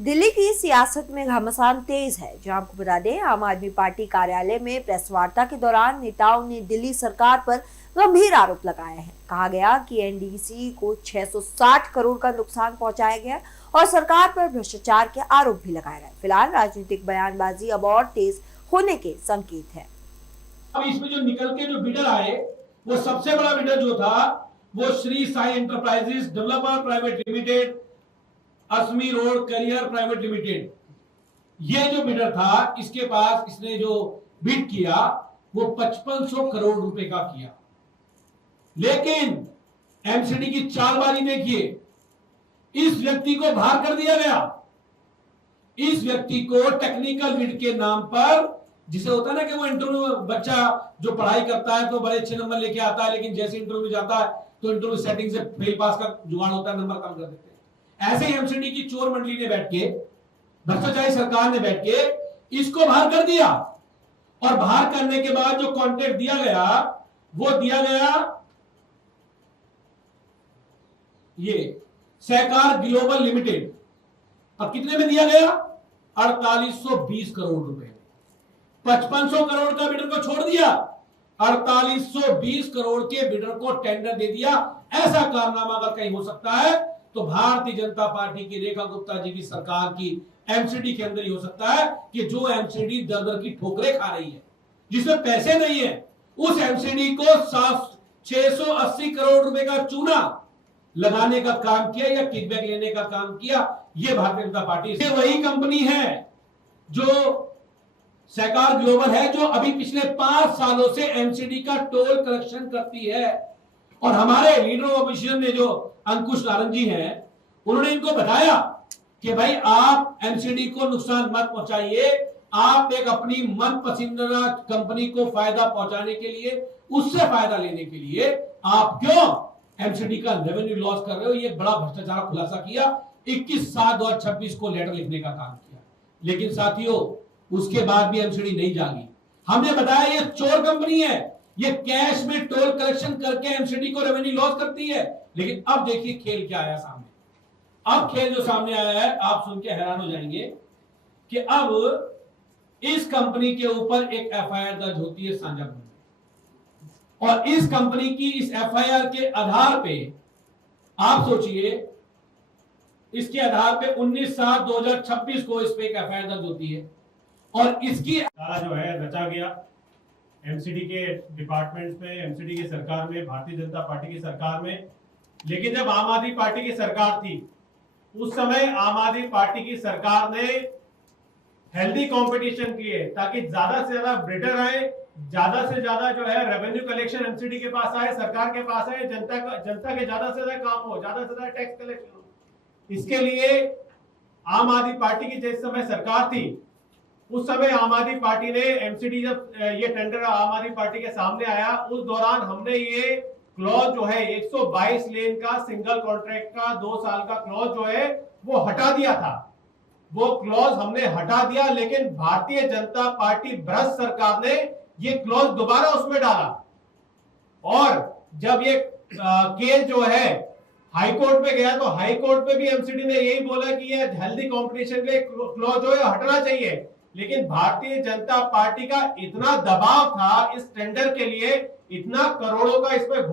दिल्ली की सियासत में घमासान तेज है। जहां आपको बता दें, आम आदमी पार्टी कार्यालय में प्रेस वार्ता के दौरान नेताओं ने दिल्ली सरकार पर गंभीर आरोप लगाए हैं। कहा गया कि एनडीसी को 660 करोड़ का नुकसान पहुंचाया गया और सरकार पर भ्रष्टाचार के आरोप भी लगाए गए। फिलहाल राजनीतिक बयानबाजी अब और तेज होने के संकेत है। अब इसमें जो निकल के जो बिडर आए, वो सबसे बड़ा बिडर जो था वो Shri Sai enterprises developer private limited, Asami road carrier private limited. ये जो बिडर था, इसके पास इसने जो बिड किया वो 5500 करोड़ रुपए का किया। लेकिन एमसीडी की चालबाजी देखिए, इस व्यक्ति को बाहर कर दिया गया। इस व्यक्ति को टेक्निकल बिड के नाम पर, जिसे होता है ना कि वो इंटरव्यू में बच्चा जो पढ़ाई करता है तो बड़े अच्छे नंबर लेके आता है, लेकिन जैसे इंटरव्यू में जाता है तो इंटरव्यू सेटिंग से फेल पास का जुगाड़ होता है, नंबर कम कर देते हैं। ऐसे ही एमसीडी की चोर मंडली ने बैठ के, भ्रष्टाचारी सरकार ने बैठ के इसको बाहर कर दिया। और बाहर करने के बाद जो कॉन्ट्रैक्ट दिया गया वो दिया गया ये सहकार ग्लोबल लिमिटेड। अब कितने में दिया गया? 4820 करोड़ रुपए। 5500 करोड़ का बिडर को छोड़ दिया, 4820 करोड़ के बिडर को टेंडर दे दिया। ऐसा कारनामा अगर कहीं हो सकता है तो भारतीय जनता पार्टी की रेखा गुप्ता जी की सरकार की एमसीडी के अंदर ही हो सकता है, कि जो एमसीडी दर दर की ठोकरें खा रही है, जिसमें पैसे नहीं है, उस एमसीडी को 680 करोड़ रुपए का चूना लगाने का काम किया या किकबैक लेने का काम किया। यह भारतीय जनता पार्टी, ये वही कंपनी है जो सहकार ग्लोबल है, जो अभी पिछले 5 सालों से एमसीडी का टोल कलेक्शन करती है। और हमारे लीडर ऑफ ऑपोजिशन ने जो अंकुश नारंग जी हैं, उन्होंने इनको बताया कि भाई आप एमसीडी को नुकसान मत पहुंचाइए, आप एक अपनी मन पसंदीदा कंपनी को फायदा पहुंचाने के लिए, उससे फायदा लेने के लिए आप क्यों एमसीडी का रेवेन्यू लॉस कर रहे हो। ये बड़ा भ्रष्टाचार खुलासा किया। 21/7/2026 को लेटर लिखने का काम किया। लेकिन साथियों, उसके बाद भी एमसीडी नहीं जागी। हमने बताया ये चोर कंपनी है, ये कैश में टोल कलेक्शन करके एमसीडी को रेवेन्यू लॉस करती है। लेकिन अब देखिए खेल क्या आया सामने। अब खेल जो सामने आया है, आप सुन के हैरान हो जाएंगे कि अब इस कंपनी के ऊपर एक एफआईआर दर्ज होती है सांजापुर में, और इस कंपनी की इस एफआईआर के आधार पे आप सोचिए, इसके आधार पे 19/7/2026 को इस पे एक एफआईआर दर्ज होती है। और इसकी ताला जो है रचा गया एमसीडी के डिपार्टमेंट्स में, एमसीडी की सरकार में, भारतीय जनता पार्टी की सरकार में। लेकिन जब आम आदमी पार्टी की सरकार थी, उस समय आम आदमी पार्टी की सरकार ने हेल्दी कंपटीशन किए ताकि ज्यादा से ज्यादा बिडर आए, ज्यादा से ज्यादा जो है रेवेन्यू कलेक्शन एमसीडी के पास आए, सरकार के पास आए, जनता के ज्यादा से ज्यादा काम हो, ज्यादा से ज्यादा टैक्स कलेक्शन हो। इसके लिए आम आदमी पार्टी की जिस समय सरकार थी, उस समय आम आदमी पार्टी ने एमसीडी, जब ये टेंडर आम आदमी पार्टी के सामने आया, उस दौरान हमने ये क्लॉज जो है 122 लेन का सिंगल कॉन्ट्रैक्ट का 2 साल का क्लॉज जो है वो हटा दिया था। वो क्लॉज हमने हटा दिया, लेकिन भारतीय जनता पार्टी भ्रष्ट सरकार ने ये क्लॉज दोबारा उसमें डाला। और जब ये केस जो है हाई कोर्ट में गया, तो हाई कोर्ट में भी एमसीडी ने यही बोला कि ये हेल्दी कंपटीशन के क्लॉज जो है हटना चाहिए। लेकिन भारतीय जनता पार्टी का इतना दबाव था इस टेंडर के लिए, इतना करोड़ों का इसमें